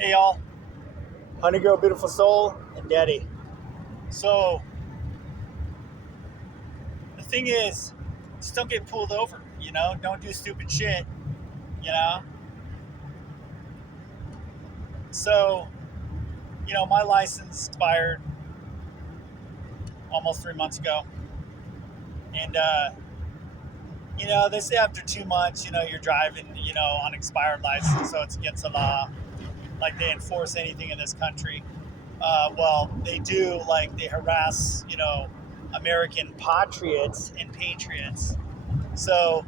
Hey y'all, Honey Girl, Beautiful Soul, and Daddy. So the thing is, just don't get pulled over. Don't do stupid shit. You know. So my license expired almost 3 months ago, and they say after 2 months, you're driving, on expired license, so it's against the law. Like they enforce anything in this country. Well, they do. Like they harass, American patriots and patriots. So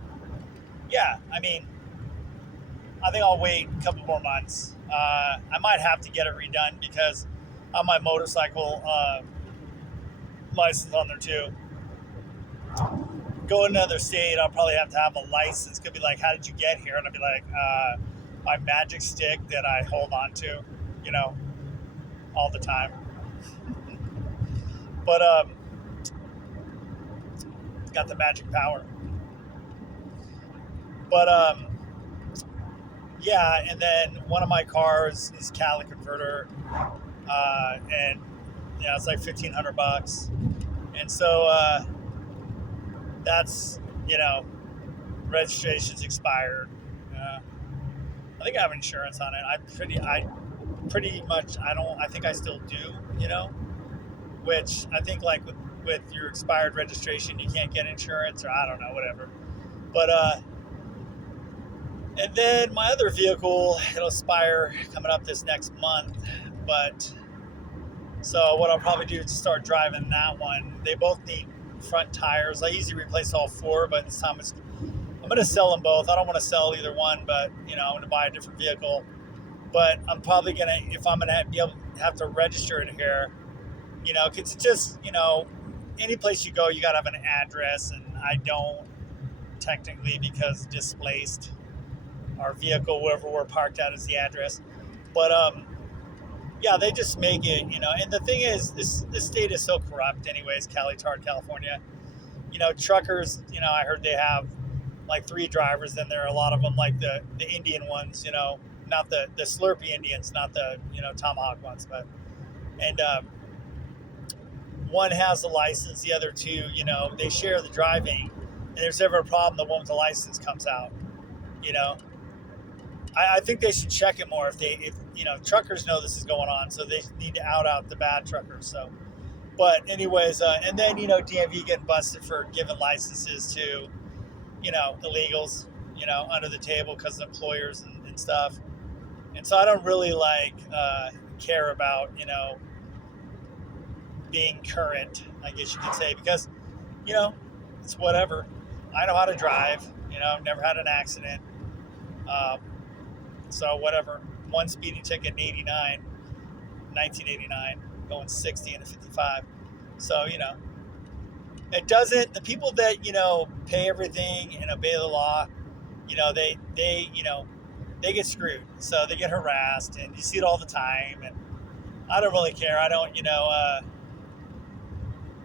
yeah, I mean, I think I'll wait a couple more months. I might have to get it redone because on my motorcycle license on there too. Go to another state, I'll probably have a license. Could be like, how did you get here? And I'll be like, my magic stick that I hold on to, you know, all the time. But it's got the magic power. But yeah, and then one of my cars is Cali converter, and yeah, it's like $1,500, and so that's registration's expired. Uh, I think I have insurance on it. I pretty much I don't. I think I still do. Which I think like with your expired registration, you can't get insurance, or I don't know, whatever. But and then my other vehicle, it'll expire coming up this next month. But so what I'll probably do is start driving that one. They both need front tires. I usually replace all four, but this time I'm going to sell them both. I don't want to sell either one, but I'm going to buy a different vehicle. But I'm probably going to, if I'm going to be able to have to register it here, because it's just, any place you go, you got to have an address, and I don't technically because displaced. Our vehicle, wherever we're parked at, is the address. But yeah, they just make it, And the thing is, this state is so corrupt, anyways. California. Truckers. I heard they have like three drivers in there. A lot of them like the Indian ones. Not the Slurpee Indians, not the Tomahawk ones, but and one has a license, the other two, they share the driving. And if there's ever a problem, the one with the license comes out. You know, I think they should check it more if truckers know this is going on, so they need to out the bad truckers. So, but anyways, and then DMV getting busted for giving licenses to illegals, under the table because of employers and stuff. And so I don't really care about being current, I guess you could say, because it's whatever. I know how to drive. Never had an accident. Um, So whatever, one speeding ticket in 1989, going 60 and a 55. So, it doesn't, the people that, pay everything and obey the law, they get screwed. So they get harassed, and you see it all the time. And I don't really care. I don't,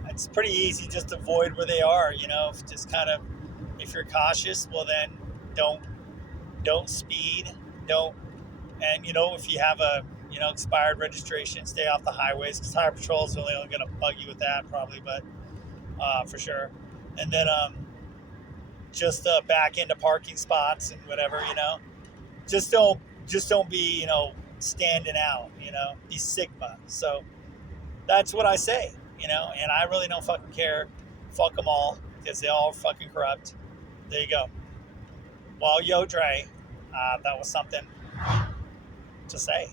it's pretty easy just to avoid where they are, just kind of, if you're cautious, well then don't speed. Don't, and if you have a expired registration, stay off the highways, because highway patrol is only going to bug you with that probably, but for sure. And then just back into parking spots and whatever. Just don't be standing out. Be Sigma. So that's what I say. And I really don't fucking care. Fuck them all, because they all fucking corrupt. There you go. Well, yo, Dre, that was something to say.